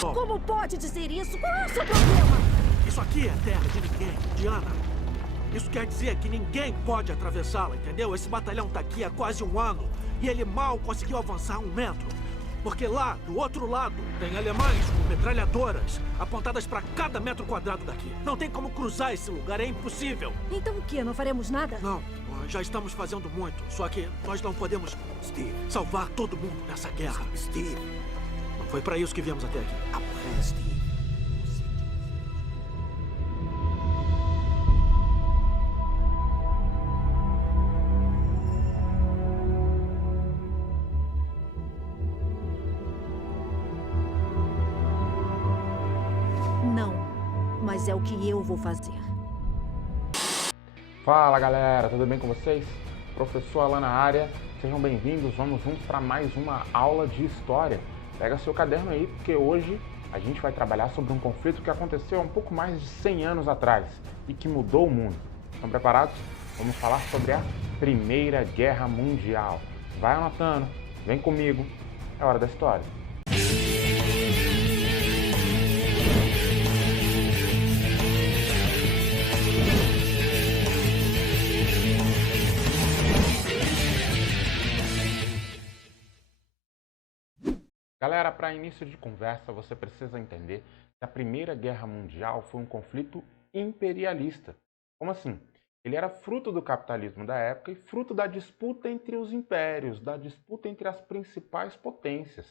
Como pode dizer isso? Qual é o seu problema? Isso aqui é terra de ninguém, Diana. Isso quer dizer que ninguém pode atravessá-la, entendeu? Esse batalhão tá aqui há quase um ano e ele mal conseguiu avançar 1 metro. Porque lá, do outro lado, tem alemães com metralhadoras apontadas para cada metro quadrado daqui. Não tem como cruzar esse lugar, é impossível. Então o quê? Não faremos nada? Não, já estamos fazendo muito. Só que nós não podemos, Steve, salvar todo mundo nessa guerra. Steve. Não foi para isso que viemos até aqui. Après, Steve. Não, mas é o que eu vou fazer. Fala galera, tudo bem com vocês? Professor Alan na área, sejam bem-vindos, vamos juntos para mais uma aula de história. Pega seu caderno aí, porque hoje a gente vai trabalhar sobre um conflito que aconteceu há um pouco mais de 100 anos atrás e que mudou o mundo. Estão preparados? Vamos falar sobre a Primeira Guerra Mundial. Vai anotando, vem comigo, é hora da história. Galera, para início de conversa, você precisa entender que a Primeira Guerra Mundial foi um conflito imperialista. Como assim? Ele era fruto do capitalismo da época e fruto da disputa entre os impérios, da disputa entre as principais potências.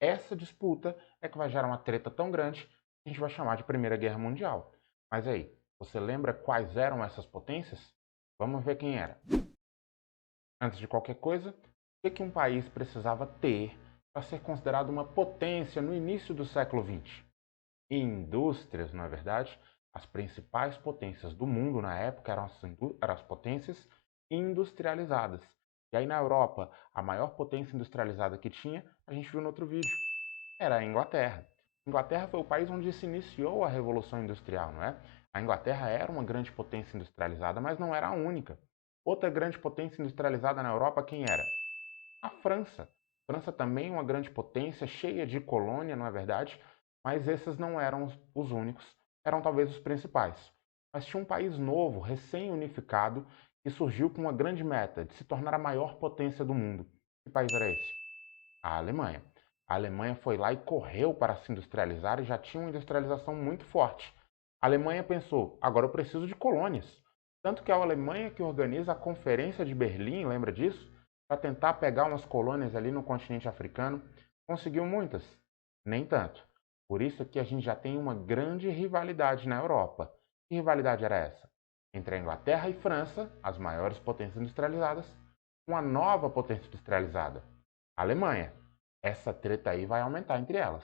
Essa disputa é que vai gerar uma treta tão grande que a gente vai chamar de Primeira Guerra Mundial. Mas aí, você lembra quais eram essas potências? Vamos ver quem era. Antes de qualquer coisa, o que um país precisava ter para ser considerado uma potência no início do século XX? Indústrias, não é verdade? As principais potências do mundo na época eram as potências industrializadas. E aí na Europa, a maior potência industrializada que tinha, a gente viu no outro vídeo, era a Inglaterra. A Inglaterra foi o país onde se iniciou a Revolução Industrial, não é? A Inglaterra era uma grande potência industrializada, mas não era a única. Outra grande potência industrializada na Europa, quem era? A França. A França também é uma grande potência, cheia de colônia, não é verdade? Mas esses não eram os únicos, eram talvez os principais. Mas tinha um país novo, recém-unificado, que surgiu com uma grande meta, de se tornar a maior potência do mundo. Que país era esse? A Alemanha. A Alemanha foi lá e correu para se industrializar e já tinha uma industrialização muito forte. A Alemanha pensou, agora eu preciso de colônias. Tanto que é a Alemanha que organiza a Conferência de Berlim, lembra disso? Para tentar pegar umas colônias ali no continente africano. Conseguiu muitas? Nem tanto. Por isso que a gente já tem uma grande rivalidade na Europa. Que rivalidade era essa? Entre a Inglaterra e França, as maiores potências industrializadas, uma nova potência industrializada, a Alemanha. Essa treta aí vai aumentar entre elas.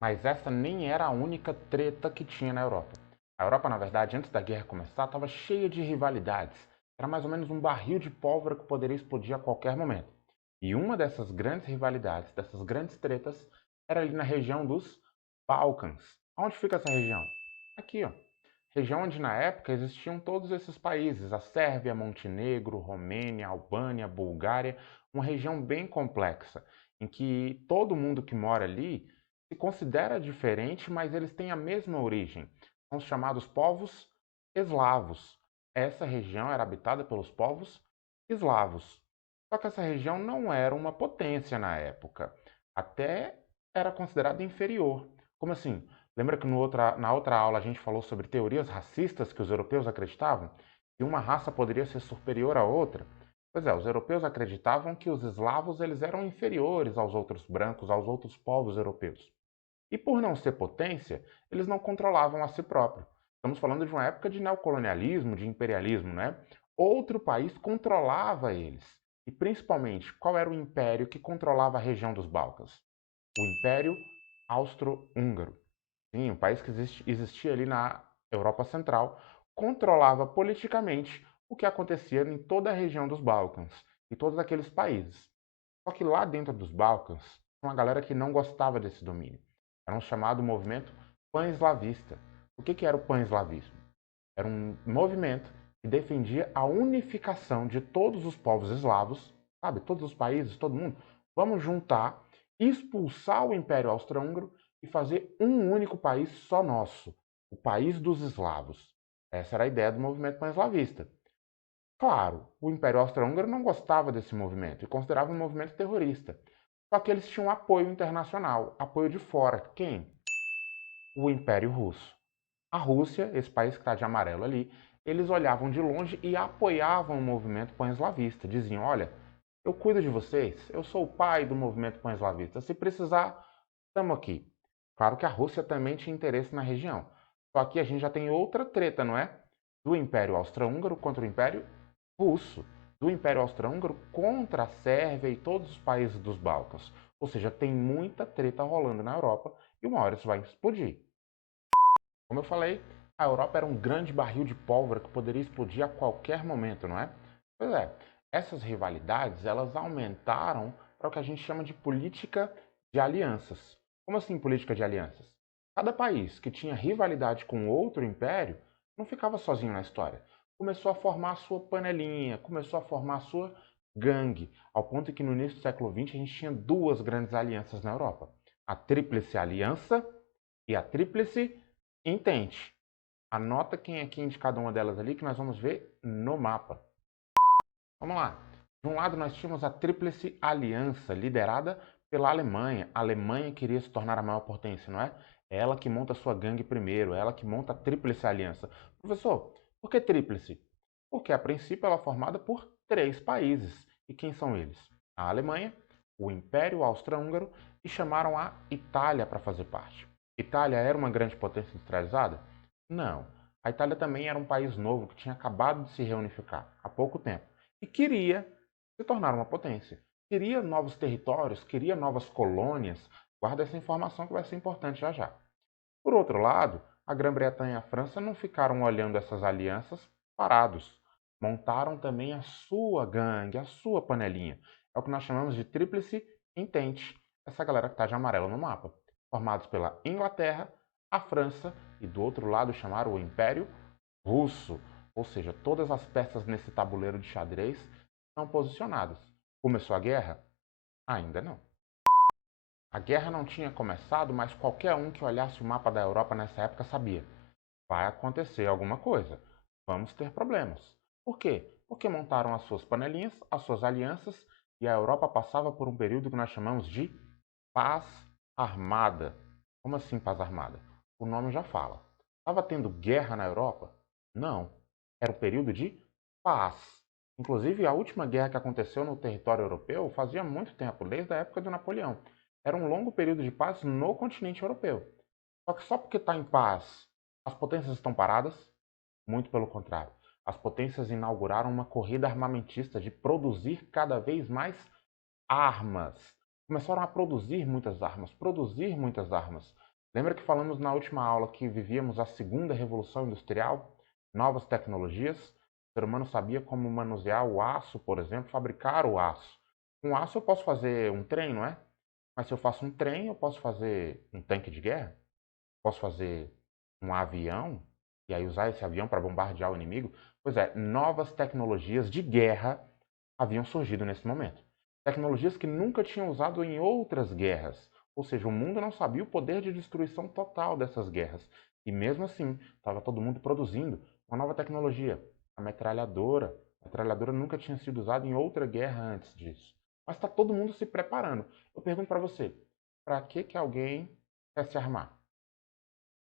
Mas essa nem era a única treta que tinha na Europa. A Europa, na verdade, antes da guerra começar, estava cheia de rivalidades. Era mais ou menos um barril de pólvora que poderia explodir a qualquer momento. E uma dessas grandes rivalidades, dessas grandes tretas, era ali na região dos Balcãs. Onde fica essa região? Aqui, ó. Região onde na época existiam todos esses países, a Sérvia, Montenegro, Romênia, Albânia, Bulgária, uma região bem complexa, em que todo mundo que mora ali se considera diferente, mas eles têm a mesma origem. São os chamados povos eslavos. Essa região era habitada pelos povos eslavos. Só que essa região não era uma potência na época. Até era considerada inferior. Como assim? Lembra que na outra aula a gente falou sobre teorias racistas que os europeus acreditavam? Que uma raça poderia ser superior à outra? Pois é, os europeus acreditavam que os eslavos eles eram inferiores aos outros brancos, aos outros povos europeus. E por não ser potência, eles não controlavam a si próprios. Estamos falando de uma época de neocolonialismo, de imperialismo, né? Outro país controlava eles. E principalmente, qual era o império que controlava a região dos Balcãs? O Império Austro-Húngaro. Sim, um país que existia ali na Europa Central, controlava politicamente o que acontecia em toda a região dos Balcãs e todos aqueles países. Só que lá dentro dos Balcãs, tinha uma galera que não gostava desse domínio. Era um chamado movimento pan-eslavista. O que era o pan-eslavismo? Era um movimento que defendia a unificação de todos os povos eslavos, sabe? Todos os países, todo mundo. Vamos juntar expulsar o Império Austro-Húngaro e fazer um único país só nosso, o país dos eslavos. Essa era a ideia do movimento pan-eslavista. Claro, o Império Austro-Húngaro não gostava desse movimento e considerava um movimento terrorista. Só que eles tinham apoio internacional, apoio de fora. Quem? O Império Russo. A Rússia, esse país que está de amarelo ali, eles olhavam de longe e apoiavam o movimento pan-eslavista. Diziam, olha, eu cuido de vocês, eu sou o pai do movimento pan-eslavista. Se precisar, estamos aqui. Claro que a Rússia também tinha interesse na região. Só que a gente já tem outra treta, não é? Do Império Austro-Húngaro contra o Império Russo. Do Império Austro-Húngaro contra a Sérvia e todos os países dos Balcãs. Ou seja, tem muita treta rolando na Europa e uma hora isso vai explodir. Como eu falei, a Europa era um grande barril de pólvora que poderia explodir a qualquer momento, não é? Pois é, essas rivalidades elas aumentaram para o que a gente chama de política de alianças. Como assim política de alianças? Cada país que tinha rivalidade com outro império não ficava sozinho na história. Começou a formar a sua panelinha, começou a formar a sua gangue, ao ponto que no início do século XX a gente tinha duas grandes alianças na Europa. A Tríplice Aliança e a Tríplice Entente. Anota quem é quem de cada uma delas ali que nós vamos ver no mapa. Vamos lá. De um lado nós tínhamos a Tríplice Aliança, liderada pela Alemanha. A Alemanha queria se tornar a maior potência, não é? É ela que monta a sua gangue primeiro, é ela que monta a Tríplice Aliança. Professor, por que tríplice? Porque a princípio ela é formada por 3 países. E quem são eles? A Alemanha, o Império Austro-Húngaro e chamaram a Itália para fazer parte. Itália era uma grande potência industrializada? Não. A Itália também era um país novo que tinha acabado de se reunificar há pouco tempo e queria se tornar uma potência. Queria novos territórios, queria novas colônias. Guarda essa informação que vai ser importante já já. Por outro lado, a Grã-Bretanha e a França não ficaram olhando essas alianças parados. Montaram também a sua gangue, a sua panelinha. É o que nós chamamos de Tríplice Entente. Essa galera que está de amarelo no mapa. Formados pela Inglaterra, a França e do outro lado chamaram o Império Russo. Ou seja, todas as peças nesse tabuleiro de xadrez estão posicionadas. Começou a guerra? Ainda não. A guerra não tinha começado, mas qualquer um que olhasse o mapa da Europa nessa época sabia. Vai acontecer alguma coisa. Vamos ter problemas. Por quê? Porque montaram as suas panelinhas, as suas alianças, e a Europa passava por um período que nós chamamos de paz armada. Como assim paz armada? O nome já fala. Estava tendo guerra na Europa? Não. Era um período de paz. Inclusive, a última guerra que aconteceu no território europeu fazia muito tempo, desde a época do Napoleão. Era um longo período de paz no continente europeu. Só que só porque está em paz, as potências estão paradas? Muito pelo contrário. As potências inauguraram uma corrida armamentista de produzir cada vez mais armas. Começaram a produzir muitas armas, produzir muitas armas. Lembra que falamos na última aula que vivíamos a segunda revolução industrial? Novas tecnologias? O ser humano sabia como manusear o aço, por exemplo, fabricar o aço. Com aço eu posso fazer um trem, não é? Mas se eu faço um trem, eu posso fazer um tanque de guerra? Posso fazer um avião? E aí usar esse avião para bombardear o inimigo? Pois é, novas tecnologias de guerra haviam surgido nesse momento. Tecnologias que nunca tinham usado em outras guerras. Ou seja, o mundo não sabia o poder de destruição total dessas guerras. E mesmo assim, estava todo mundo produzindo uma nova tecnologia. A metralhadora. A metralhadora nunca tinha sido usada em outra guerra antes disso. Mas está todo mundo se preparando. Eu pergunto para você, para que alguém quer se armar?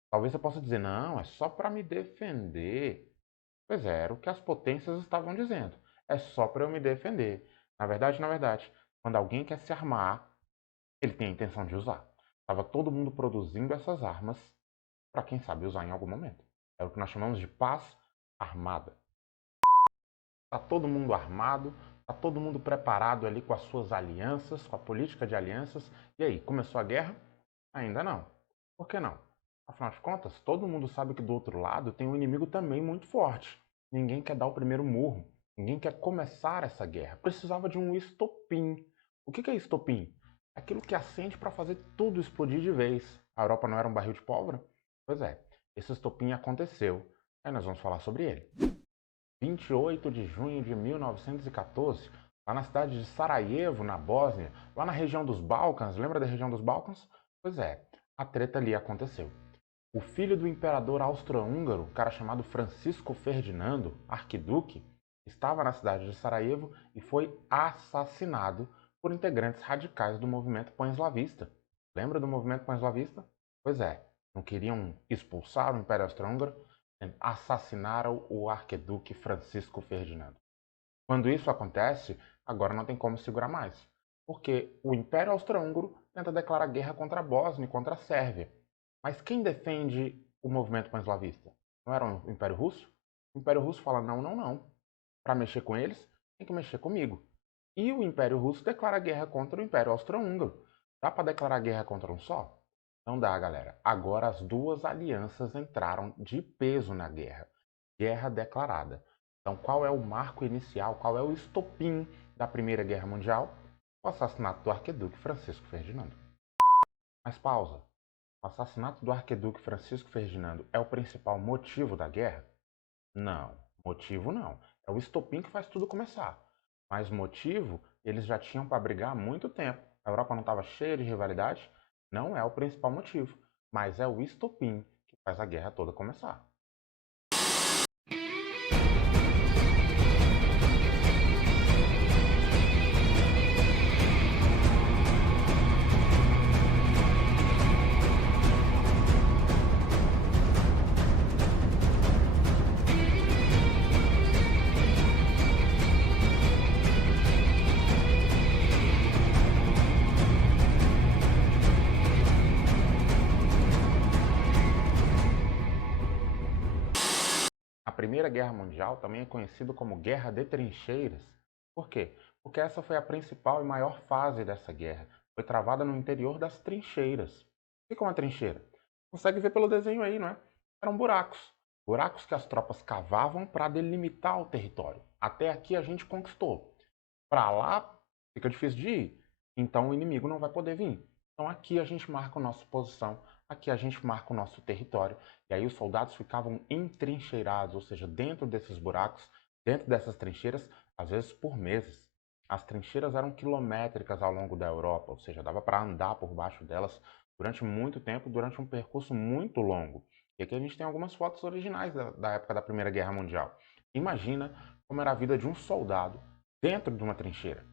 Talvez você possa dizer, não, é só para me defender. Pois é, era o que as potências estavam dizendo. É só para eu me defender. Na verdade, quando alguém quer se armar, ele tem a intenção de usar. Estava todo mundo produzindo essas armas para quem sabe usar em algum momento. É o que nós chamamos de paz armada. Está todo mundo armado, está todo mundo preparado ali com as suas alianças, com a política de alianças. E aí, começou a guerra? Ainda não. Por que não? Afinal de contas, todo mundo sabe que do outro lado tem um inimigo também muito forte. Ninguém quer dar o primeiro murro. Ninguém quer começar essa guerra. Precisava de um estopim. O que é estopim? Aquilo que acende para fazer tudo explodir de vez. A Europa não era um barril de pólvora? Pois é, esse estopim aconteceu. Aí nós vamos falar sobre ele. 28 de junho de 1914, lá na cidade de Sarajevo, na Bósnia, lá na região dos Balcãs, lembra da região dos Balcãs? Pois é, a treta ali aconteceu. O filho do imperador austro-húngaro, um cara chamado Francisco Ferdinando, arquiduque, estava na cidade de Sarajevo e foi assassinado por integrantes radicais do movimento pan-eslavista. Lembra do movimento pan-eslavista? Pois é, não queriam expulsar o Império Austro-Húngaro, assassinaram o arquiduque Francisco Ferdinando. Quando isso acontece, agora não tem como segurar mais, porque o Império Austro-Húngaro tenta declarar guerra contra a Bósnia e contra a Sérvia. Mas quem defende o movimento pan-eslavista? Não era o Império Russo? O Império Russo fala não, não, não. Para mexer com eles, tem que mexer comigo. E o Império Russo declara guerra contra o Império Austro-Húngaro. Dá para declarar guerra contra um só? Não dá, galera. Agora as duas alianças entraram de peso na guerra. Guerra declarada. Então, qual é o marco inicial, qual é o estopim da Primeira Guerra Mundial? O assassinato do arquiduque Francisco Ferdinando. Mas pausa. O assassinato do arquiduque Francisco Ferdinando é o principal motivo da guerra? Não, motivo não. É o estopim que faz tudo começar. Mas motivo, eles já tinham para brigar há muito tempo. A Europa não estava cheia de rivalidade? Não é o principal motivo, mas é o estopim que faz a guerra toda começar. A Primeira Guerra Mundial também é conhecida como Guerra de Trincheiras. Por quê? Porque essa foi a principal e maior fase dessa guerra. Foi travada no interior das trincheiras. O que é uma trincheira? Consegue ver pelo desenho aí, não é? Eram buracos. Buracos que as tropas cavavam para delimitar o território. Até aqui a gente conquistou. Para lá fica difícil de ir. Então o inimigo não vai poder vir. Então aqui a gente marca a nossa posição. Aqui a gente marca o nosso território. E aí os soldados ficavam entrincheirados, ou seja, dentro desses buracos, dentro dessas trincheiras, às vezes por meses. As trincheiras eram quilométricas ao longo da Europa, ou seja, dava para andar por baixo delas durante muito tempo, durante um percurso muito longo. E aqui a gente tem algumas fotos originais da época da Primeira Guerra Mundial. Imagina como era a vida de um soldado dentro de uma trincheira,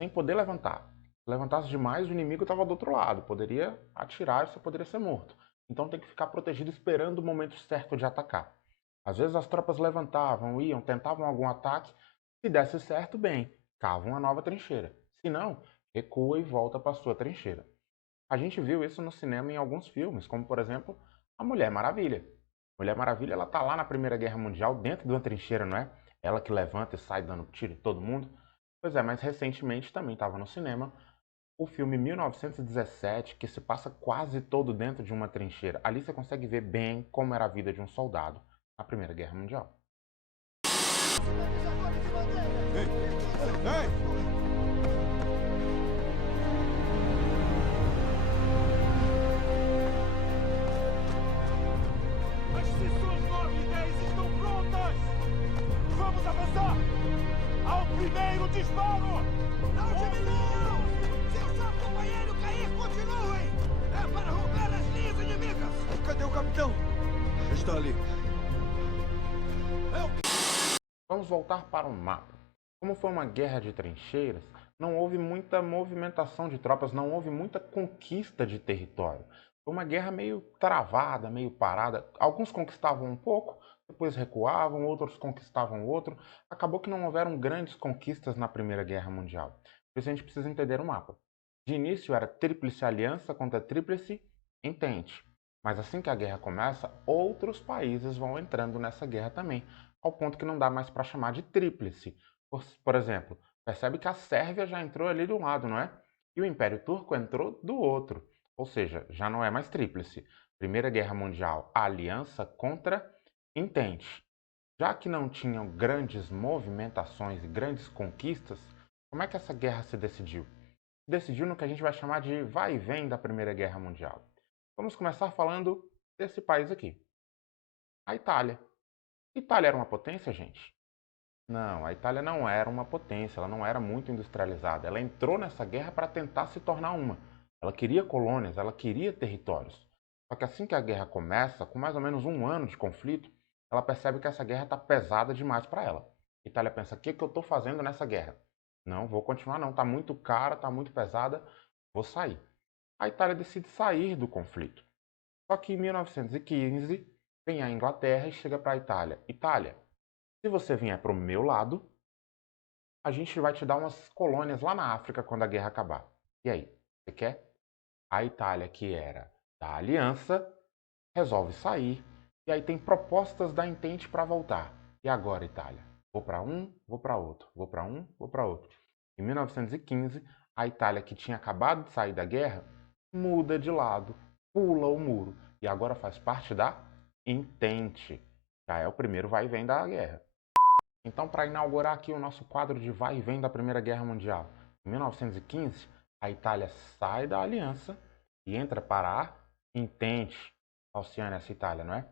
sem poder levantar. Se levantasse demais, o inimigo estava do outro lado, poderia atirar e você poderia ser morto. Então tem que ficar protegido esperando o momento certo de atacar. Às vezes as tropas levantavam, iam, tentavam algum ataque. Se desse certo, bem, cava uma nova trincheira. Se não, recua e volta para a sua trincheira. A gente viu isso no cinema em alguns filmes, como por exemplo, A Mulher Maravilha. Mulher Maravilha, ela tá lá na Primeira Guerra Mundial, dentro de uma trincheira, não é? Ela que levanta e sai dando tiro em todo mundo. Pois é, mas recentemente também estava no cinema o filme 1917, que se passa quase todo dentro de uma trincheira. Ali você consegue ver bem como era a vida de um soldado na Primeira Guerra Mundial. Ei! Ei! As seções 9 e 10 estão prontas! Vamos avançar! Ao primeiro disparo! Não diminuam! Se o seu companheiro cair, continuem! É para romper as linhas inimigas! Cadê o capitão? Está ali. Vamos voltar para o mapa. Como foi uma guerra de trincheiras, não houve muita movimentação de tropas, não houve muita conquista de território. Foi uma guerra meio travada, meio parada. Alguns conquistavam um pouco, depois recuavam, outros conquistavam outro. Acabou que não houveram grandes conquistas na Primeira Guerra Mundial. Por isso a gente precisa entender o mapa. De início era Tríplice Aliança contra Tríplice Entente. Mas assim que a guerra começa, outros países vão entrando nessa guerra também, ao ponto que não dá mais para chamar de tríplice. Por exemplo, percebe que a Sérvia já entrou ali de um lado, não é? E o Império Turco entrou do outro. Ou seja, já não é mais tríplice. Primeira Guerra Mundial, aliança contra Entente. Já que não tinham grandes movimentações e grandes conquistas, como é que essa guerra se decidiu? Se decidiu no que a gente vai chamar de vai e vem da Primeira Guerra Mundial. Vamos começar falando desse país aqui, a Itália. Itália era uma potência, gente? Não, a Itália não era uma potência, ela não era muito industrializada. Ela entrou nessa guerra para tentar se tornar uma. Ela queria colônias, ela queria territórios. Só que assim que a guerra começa, com mais ou menos um ano de conflito, ela percebe que essa guerra está pesada demais para ela. A Itália pensa: o que eu estou fazendo nessa guerra? Não, vou continuar não, está muito cara, está muito pesada, vou sair. A Itália decide sair do conflito. Só que em 1915 vem a Inglaterra e chega para a Itália: Itália, se você vier para o meu lado, a gente vai te dar umas colônias lá na África quando a guerra acabar. E aí, você quer? A Itália, que era da Aliança, resolve sair. E aí tem propostas da Entente para voltar. E agora, Itália? Vou para um, vou para outro. Vou para um, vou para outro. Em 1915, a Itália, que tinha acabado de sair da guerra, muda de lado, pula o muro. E agora faz parte da Entente. Já é o primeiro vai e vem da guerra. Então, para inaugurar aqui o nosso quadro de vai e vem da Primeira Guerra Mundial, em 1915, a Itália sai da Aliança e entra para a Entente. Falciane, essa Itália, não é?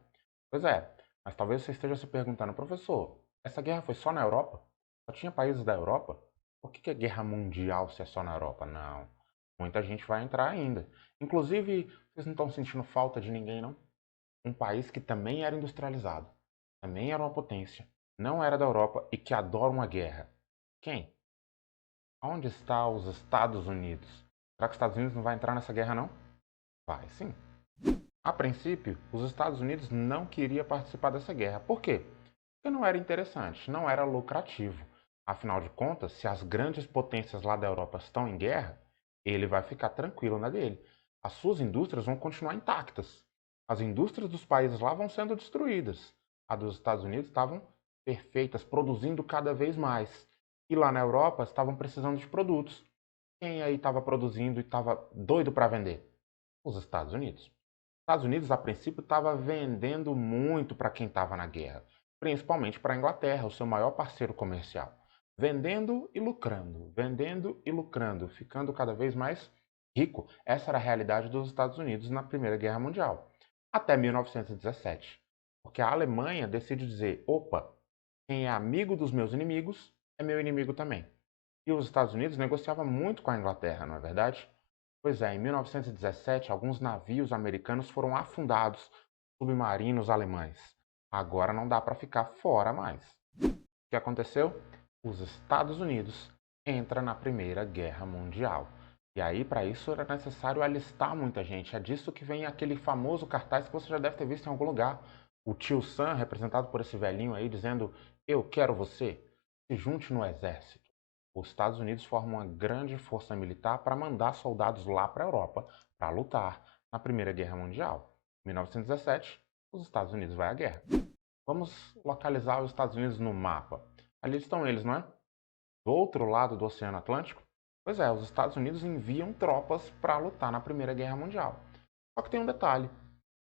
Pois é, mas talvez você esteja se perguntando: professor, essa guerra foi só na Europa? Só tinha países da Europa? Por que é guerra mundial se é só na Europa? Não, muita gente vai entrar ainda. Inclusive, vocês não estão sentindo falta de ninguém, não? Um país que também era industrializado, também era uma potência, não era da Europa e que adora uma guerra. Quem? Onde está os Estados Unidos? Será que os Estados Unidos não vai entrar nessa guerra, não? Vai, sim. A princípio, os Estados Unidos não queriam participar dessa guerra. Por quê? Porque não era interessante, não era lucrativo. Afinal de contas, se as grandes potências lá da Europa estão em guerra, ele vai ficar tranquilo na dele. As suas indústrias vão continuar intactas. As indústrias dos países lá vão sendo destruídas. A dos Estados Unidos estavam perfeitas, produzindo cada vez mais. E lá na Europa estavam precisando de produtos. Quem aí estava produzindo e estava doido para vender? Os Estados Unidos. Os Estados Unidos, a princípio, estava vendendo muito para quem estava na guerra, principalmente para a Inglaterra, o seu maior parceiro comercial. Vendendo e lucrando, ficando cada vez mais rico. Essa era a realidade dos Estados Unidos na Primeira Guerra Mundial, até 1917. Porque a Alemanha decide dizer: opa, quem é amigo dos meus inimigos é meu inimigo também. E os Estados Unidos negociavam muito com a Inglaterra, não é verdade? Pois é, em 1917, alguns navios americanos foram afundados, submarinos alemães. Agora não dá para ficar fora mais. O que aconteceu? Os Estados Unidos entram na Primeira Guerra Mundial. E aí, para isso, era necessário alistar muita gente. É disso que vem aquele famoso cartaz que você já deve ter visto em algum lugar. O tio Sam, representado por esse velhinho aí, dizendo: eu quero você, se junte no exército. Os Estados Unidos formam uma grande força militar para mandar soldados lá para a Europa para lutar na Primeira Guerra Mundial. Em 1917, os Estados Unidos vai à guerra. Vamos localizar os Estados Unidos no mapa. Ali estão eles, não é? Do outro lado do Oceano Atlântico. Pois é, os Estados Unidos enviam tropas para lutar na Primeira Guerra Mundial. Só que tem um detalhe: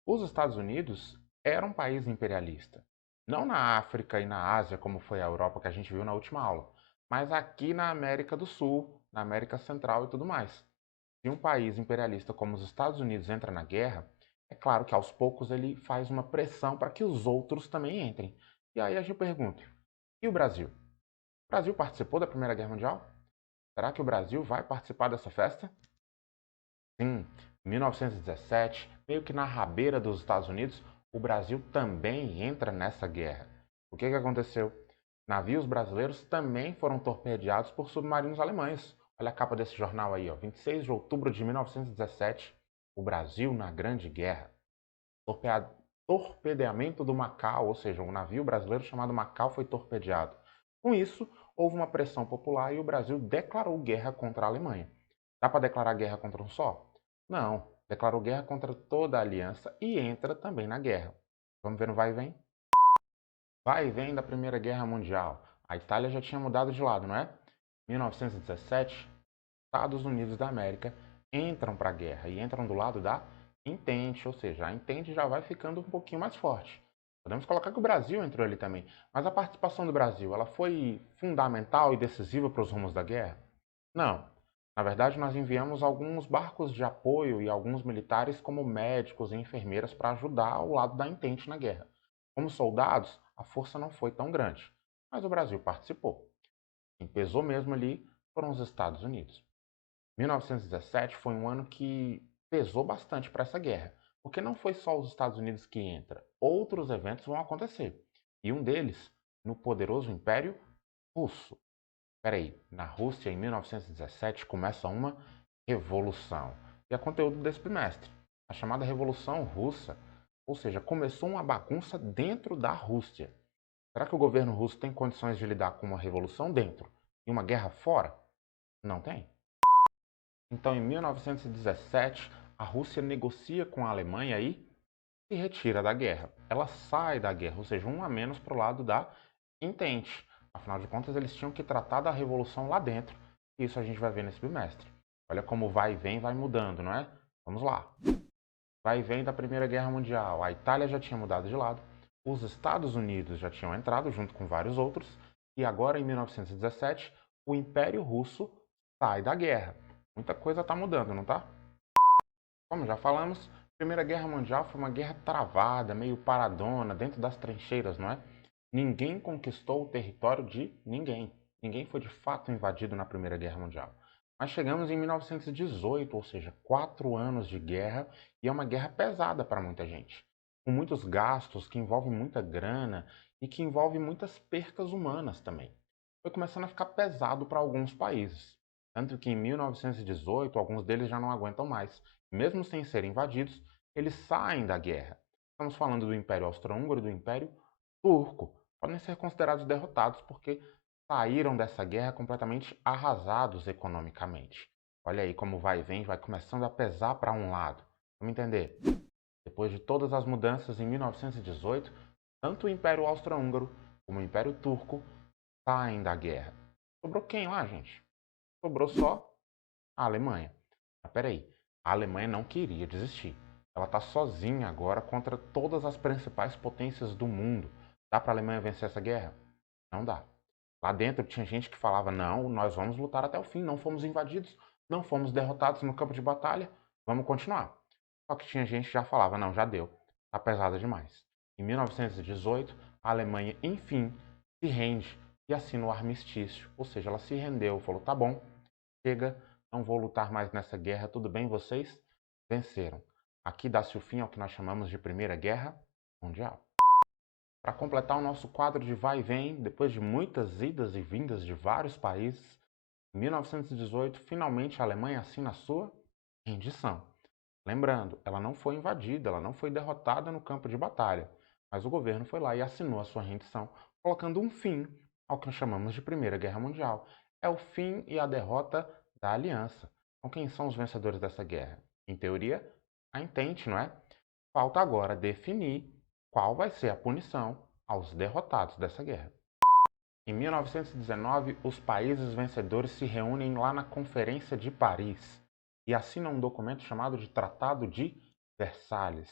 os Estados Unidos eram um país imperialista. Não na África e na Ásia, como foi a Europa que a gente viu na última aula, mas aqui na América do Sul, na América Central e tudo mais. Se um país imperialista como os Estados Unidos entra na guerra, é claro que aos poucos ele faz uma pressão para que os outros também entrem. E aí a gente pergunta: e o Brasil? O Brasil participou da Primeira Guerra Mundial? Será que o Brasil vai participar dessa festa? Sim, em 1917, meio que na rabeira dos Estados Unidos, o Brasil também entra nessa guerra. O que aconteceu? Navios brasileiros também foram torpedeados por submarinos alemães. Olha a capa desse jornal aí, ó, 26 de outubro de 1917, o Brasil na Grande Guerra. Torpedeamento do Macau, ou seja, um navio brasileiro chamado Macau foi torpedeado. Com isso, houve uma pressão popular e o Brasil declarou guerra contra a Alemanha. Dá para declarar guerra contra um só? Não, declarou guerra contra toda a aliança e entra também na guerra. Vamos ver no vai e vem? Vai e vem da Primeira Guerra Mundial. A Itália já tinha mudado de lado, não é? Em 1917, Estados Unidos da América entram para a guerra e entram do lado da Entente, ou seja, a Entente já vai ficando um pouquinho mais forte. Podemos colocar que o Brasil entrou ali também, mas a participação do Brasil, ela foi fundamental e decisiva para os rumos da guerra? Não. Na verdade, nós enviamos alguns barcos de apoio e alguns militares como médicos e enfermeiras para ajudar ao lado da Entente na guerra. Como soldados, a força não foi tão grande, mas o Brasil participou. Quem pesou mesmo ali foram os Estados Unidos. 1917 foi um ano que pesou bastante para essa guerra, porque não foi só os Estados Unidos que entra, outros eventos vão acontecer. E um deles, no poderoso Império Russo. Peraí, na Rússia em 1917 começa uma revolução. E é conteúdo desse bimestre. A chamada Revolução Russa, ou seja, começou uma bagunça dentro da Rússia. Será que o governo russo tem condições de lidar com uma revolução dentro e uma guerra fora? Não tem. Então, em 1917, a Rússia negocia com a Alemanha e se retira da guerra. Ela sai da guerra, ou seja, um a menos para o lado da Entente. Afinal de contas, eles tinham que tratar da revolução lá dentro. E isso a gente vai ver nesse bimestre. Olha como vai e vem, vai mudando, não é? Vamos lá. Vai e vem da Primeira Guerra Mundial. A Itália já tinha mudado de lado. Os Estados Unidos já tinham entrado, junto com vários outros. E agora, em 1917, o Império Russo sai da guerra. Muita coisa está mudando, não tá? Como já falamos, a Primeira Guerra Mundial foi uma guerra travada, meio paradona, dentro das trincheiras, não é? Ninguém conquistou o território de ninguém. Ninguém foi de fato invadido na Primeira Guerra Mundial. Mas chegamos em 1918, ou seja, 4 anos de guerra, e é uma guerra pesada para muita gente. Com muitos gastos, que envolve muita grana e que envolve muitas percas humanas também. Foi começando a ficar pesado para alguns países. Tanto que em 1918, alguns deles já não aguentam mais. Mesmo sem serem invadidos, eles saem da guerra. Estamos falando do Império Austro-Húngaro e do Império Turco. Podem ser considerados derrotados porque saíram dessa guerra completamente arrasados economicamente. Olha aí como vai e vem, vai começando a pesar para um lado. Vamos entender? Depois de todas as mudanças em 1918, tanto o Império Austro-Húngaro como o Império Turco saem da guerra. Sobrou quem lá, gente? Sobrou só a Alemanha. Mas peraí, a Alemanha não queria desistir. Ela está sozinha agora contra todas as principais potências do mundo. Dá para a Alemanha vencer essa guerra? Não dá. Lá dentro tinha gente que falava, não, nós vamos lutar até o fim, não fomos invadidos, não fomos derrotados no campo de batalha, vamos continuar. Só que tinha gente que já falava, não, já deu, tá pesado demais. Em 1918, a Alemanha, enfim, se rende e assina o armistício, ou seja, ela se rendeu, falou, tá bom, chega, não vou lutar mais nessa guerra, tudo bem, vocês venceram. Aqui dá-se o fim ao que nós chamamos de Primeira Guerra Mundial. Para completar o nosso quadro de vai e vem, depois de muitas idas e vindas de vários países, em 1918, finalmente a Alemanha assina a sua rendição. Lembrando, ela não foi invadida, ela não foi derrotada no campo de batalha, mas o governo foi lá e assinou a sua rendição, colocando um fim ao que nós chamamos de Primeira Guerra Mundial. É o fim e a derrota da aliança. Então, quem são os vencedores dessa guerra? Em teoria, a Entente, não é? Falta agora definir qual vai ser a punição aos derrotados dessa guerra. Em 1919, os países vencedores se reúnem lá na Conferência de Paris e assinam um documento chamado de Tratado de Versalhes.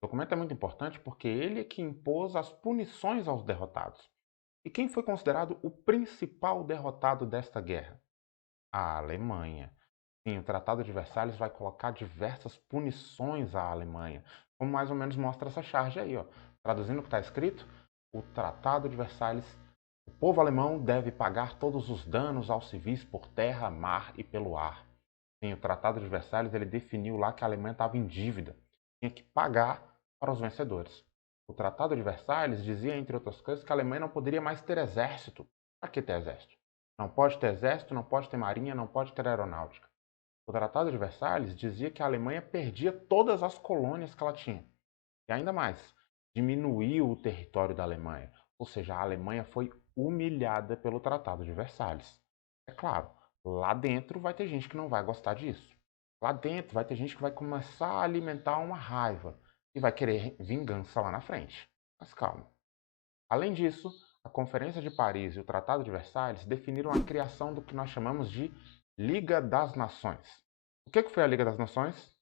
O documento é muito importante porque ele é que impôs as punições aos derrotados. E quem foi considerado o principal derrotado desta guerra? A Alemanha. Sim, o Tratado de Versalhes vai colocar diversas punições à Alemanha, como mais ou menos mostra essa charge aí, ó. Traduzindo o que está escrito, o Tratado de Versalhes, o povo alemão deve pagar todos os danos aos civis por terra, mar e pelo ar. Sim, o Tratado de Versalhes ele definiu lá que a Alemanha estava em dívida, tinha que pagar para os vencedores. O Tratado de Versalhes dizia, entre outras coisas, que a Alemanha não poderia mais ter exército. Para que ter exército? Não pode ter exército, não pode ter marinha, não pode ter aeronáutica. O Tratado de Versalhes dizia que a Alemanha perdia todas as colônias que ela tinha. E ainda mais, diminuiu o território da Alemanha. Ou seja, a Alemanha foi humilhada pelo Tratado de Versalhes. É claro, lá dentro vai ter gente que não vai gostar disso. Lá dentro vai ter gente que vai começar a alimentar uma raiva e vai querer vingança lá na frente. Mas calma. Além disso, a Conferência de Paris e o Tratado de Versalhes definiram a criação do que nós chamamos de Liga das Nações. O que foi a Liga das Nações?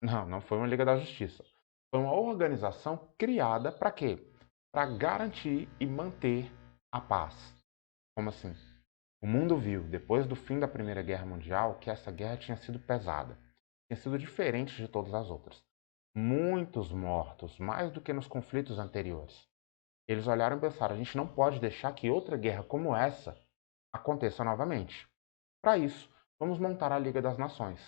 Não foi uma Liga da Justiça. Foi uma organização criada para quê? Para garantir e manter a paz. Como assim? O mundo viu, depois do fim da Primeira Guerra Mundial, que essa guerra tinha sido pesada. Tinha sido diferente de todas as outras. Muitos mortos, mais do que nos conflitos anteriores. Eles olharam e pensaram, a gente não pode deixar que outra guerra como essa aconteça novamente. Para isso, vamos montar a Liga das Nações.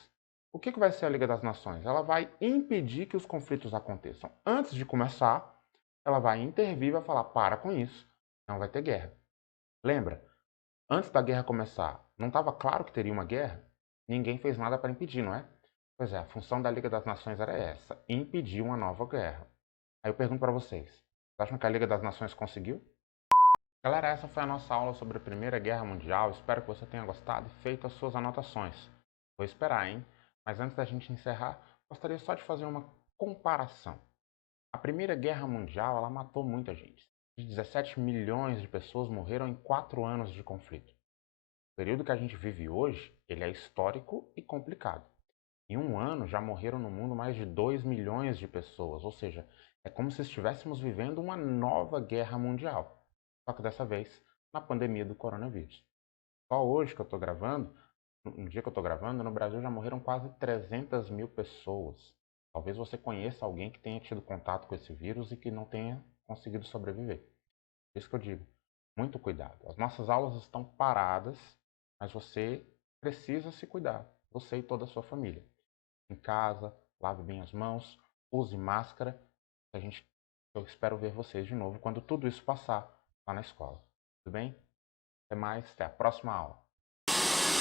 O que vai ser a Liga das Nações? Ela vai impedir que os conflitos aconteçam. Antes de começar, ela vai intervir e vai falar, para com isso, não vai ter guerra. Lembra? Antes da guerra começar, não estava claro que teria uma guerra? Ninguém fez nada para impedir, não é? Pois é, a função da Liga das Nações era essa, impedir uma nova guerra. Aí eu pergunto para vocês, acham que a Liga das Nações conseguiu? Galera, essa foi a nossa aula sobre a Primeira Guerra Mundial. Espero que você tenha gostado e feito as suas anotações. Vou esperar, hein? Mas antes da gente encerrar, gostaria só de fazer uma comparação. A Primeira Guerra Mundial, ela matou muita gente. 17 milhões de pessoas morreram em 4 anos de conflito. O período que a gente vive hoje, ele é histórico e complicado. Em um ano já morreram no mundo mais de 2 milhões de pessoas, ou seja, é como se estivéssemos vivendo uma nova guerra mundial. Só que dessa vez, na pandemia do coronavírus. Só hoje que eu estou gravando, no dia que eu estou gravando, no Brasil já morreram quase 300 mil pessoas. Talvez você conheça alguém que tenha tido contato com esse vírus e que não tenha conseguido sobreviver. Por isso que eu digo, muito cuidado. As nossas aulas estão paradas, mas você precisa se cuidar, você e toda a sua família. Em casa, lave bem as mãos, use máscara. Eu espero ver vocês de novo quando tudo isso passar lá na escola. Tudo bem? Até mais, até a próxima aula.